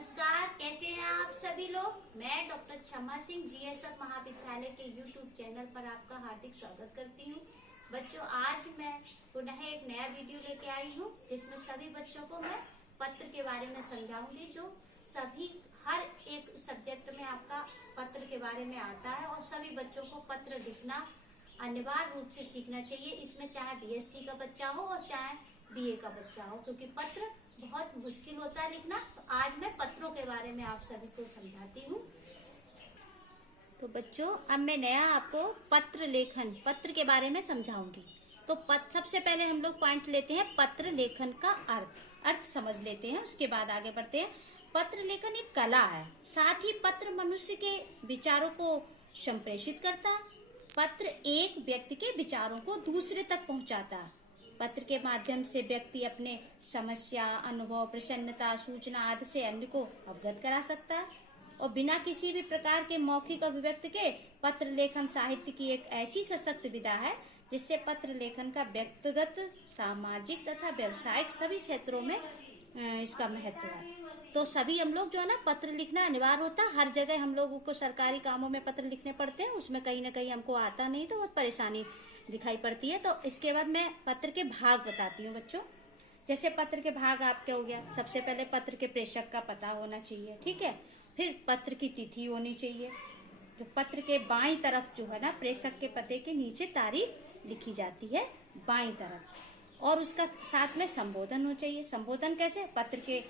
नमस्कार, कैसे हैं आप सभी लोग। मैं डॉक्टर क्षमा सिंह जीएसएफ महाविद्यालय के यूट्यूब चैनल पर आपका हार्दिक स्वागत करती हूँ। बच्चों, आज मैं पुनः एक नया वीडियो लेके आई हूँ जिसमें सभी बच्चों को मैं पत्र के बारे में समझाऊंगी, जो सभी हर एक सब्जेक्ट में आपका पत्र के बारे में आता है और सभी बच्चों को पत्र लिखना अनिवार्य रूप से सीखना चाहिए। इसमें चाहे बीएससी का बच्चा हो और चाहे बीए का बच्चा हो, क्योंकि पत्र बहुत मुश्किल होता है लिखना। तो आज मैं पत्रों के बारे में आप सभी को समझाती हूँ। तो बच्चों, अब मैं नया आपको पत्र लेखन पत्र के बारे में समझाऊंगी। तो सबसे पहले हम लोग पॉइंट लेते हैं पत्र लेखन का अर्थ समझ लेते हैं, उसके बाद आगे बढ़ते हैं। पत्र लेखन एक कला है, साथ ही पत्र मनुष्य के विचारों को संप्रेषित करता है। पत्र एक व्यक्ति के विचारों को दूसरे तक पहुंचाता है। पत्र के माध्यम से व्यक्ति अपने समस्या, अनुभव, प्रसन्नता, सूचना आदि से अन्य को अवगत करा सकता है। और बिना किसी भी प्रकार के मौखिक अभिव्यक्ति के पत्र लेखन साहित्य की एक ऐसी सशक्त विधा है जिससे पत्र लेखन का व्यक्तिगत, सामाजिक तथा व्यावसायिक सभी क्षेत्रों में इसका महत्व है। तो सभी हम लोग जो है ना, पत्र लिखना अनिवार्य होता है। हर जगह हम लोगों को सरकारी कामों में पत्र लिखने पड़ते हैं, उसमें कहीं ना कहीं हमको आता नहीं तो बहुत परेशानी दिखाई पड़ती है। तो इसके बाद मैं पत्र के भाग बताती हूँ बच्चों। जैसे पत्र के भाग आपके हो गया, सबसे पहले पत्र के प्रेषक का पता होना चाहिए, ठीक है। फिर पत्र की तिथि होनी चाहिए। तो पत्र के बाईं तरफ जो है ना, प्रेषक के पते के नीचे तारीख लिखी जाती है बाईं तरफ, और उसका साथ में संबोधन होना चाहिए। संबोधन कैसे? पत्र के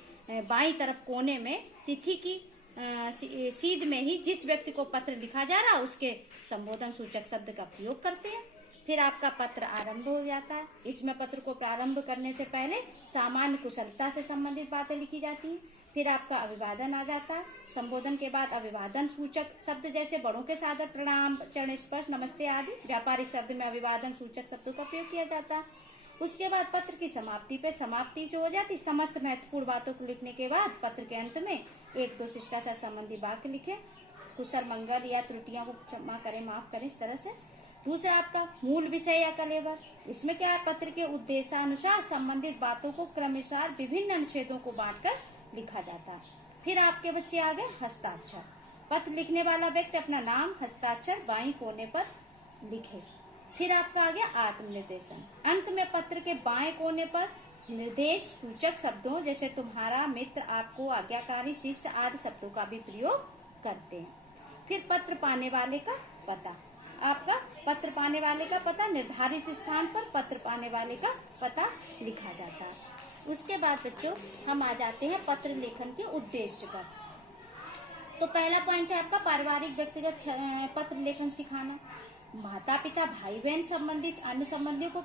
बाईं तरफ कोने में तिथि की सीध में ही जिस व्यक्ति को पत्र लिखा जा रहा है उसके संबोधन सूचक शब्द का प्रयोग करते हैं। फिर आपका पत्र आरंभ हो जाता है। इसमें पत्र को प्रारंभ करने से पहले सामान्य कुशलता से संबंधित बातें लिखी जाती हैं। फिर आपका अभिवादन आ जाता है। संबोधन के बाद अभिवादन सूचक शब्द जैसे बड़ों के सादर, प्रणाम, चरण स्पर्श, नमस्ते आदि व्यापारिक शब्द में अभिवादन सूचक शब्दों का प्रयोग किया जाता है। उसके बाद पत्र की समाप्ति पे समाप्ति जो हो जाती, समस्त महत्वपूर्ण बातों को लिखने के बाद पत्र के अंत में एक दो शिष्टाचार संबंधी वाक्य लिखे, कुशल मंगल या त्रुटियां को क्षमा करें, माफ करें, इस तरह से। दूसरा आपका मूल विषय या कलेवर। इसमें क्या है, पत्र के उद्देश्यानुसार संबंधित बातों को क्रमानुसार विभिन्न अनुच्छेदों को बांटकर लिखा जाता है। फिर आपके बच्चे आ गए हस्ताक्षर। पत्र लिखने वाला व्यक्ति अपना नाम हस्ताक्षर बाईं कोने पर लिखे। फिर आपका आ गया आत्मनिर्देशन। अंत में पत्र के बाएं कोने पर निर्देश सूचक शब्दों जैसे तुम्हारा, मित्र, आपको, आज्ञाकारी, शिष्य आदि शब्दों का भी प्रयोग करते हैं। फिर पत्र पाने वाले का पता। आपका पत्र पाने वाले का पता निर्धारित स्थान पर पत्र पाने वाले का पता लिखा जाता है। उसके बाद बच्चों हम आ जाते हैं पत्र लेखन के उद्देश्य पर। तो पहला पॉइंट है आपका पारिवारिक व्यक्तिगत पत्र लेखन सिखाना। माता पिता, भाई बहन, संबंधित अन्य संबंधियों को,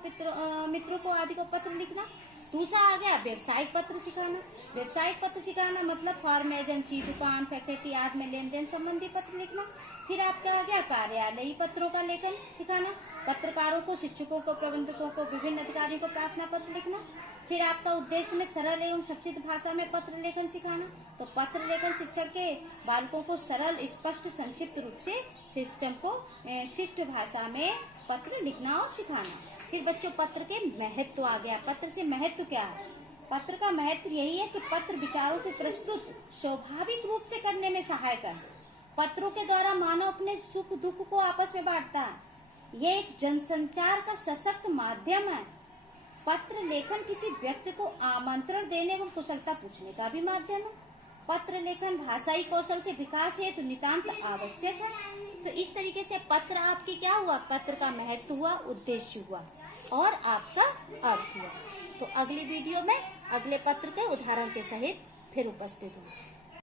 मित्रों को आदि को पत्र लिखना। दूसरा आ गया व्यवसायिक पत्र सिखाना। व्यवसायिक पत्र सिखाना मतलब फॉर्म, एजेंसी, दुकान, फैक्ट्री आदि में लेन देन संबंधी पत्र लिखना। फिर आपका आ गया कार्यालयीय पत्रों का लेखन सिखाना। पत्रकारों को, शिक्षकों को, प्रबंधकों को, विभिन्न अधिकारियों को प्रार्थना पत्र लिखना। फिर आपका उद्देश्य में सरल एवं संक्षिप्त भाषा में पत्र लेखन सिखाना। तो पत्र लेखन शिक्षक के बालकों को सरल, स्पष्ट, संक्षिप्त रूप से सिस्टम को शिष्ट भाषा में पत्र लिखना और सिखाना। फिर बच्चों पत्र के महत्व आ गया। पत्र से महत्व क्या है? पत्र का महत्व यही है कि पत्र विचारों की प्रस्तुत स्वाभाविक रूप से करने में सहायक है। पत्रों के द्वारा मानव अपने सुख दुख को आपस में बांटता है। यह एक जनसंचार का सशक्त माध्यम है। पत्र लेखन किसी व्यक्ति को आमंत्रण देने एवं कुशलता पूछने का भी माध्यम है। पत्र लेखन भाषाई कौशल के विकास हेतु नितांत आवश्यक है। तो इस तरीके से पत्र आपकी क्या हुआ, पत्र का महत्व हुआ, उद्देश्य हुआ और आपका अर्थ हुआ। तो अगली वीडियो में अगले पत्र के उदाहरण के सहित फिर उपस्थित हूँ।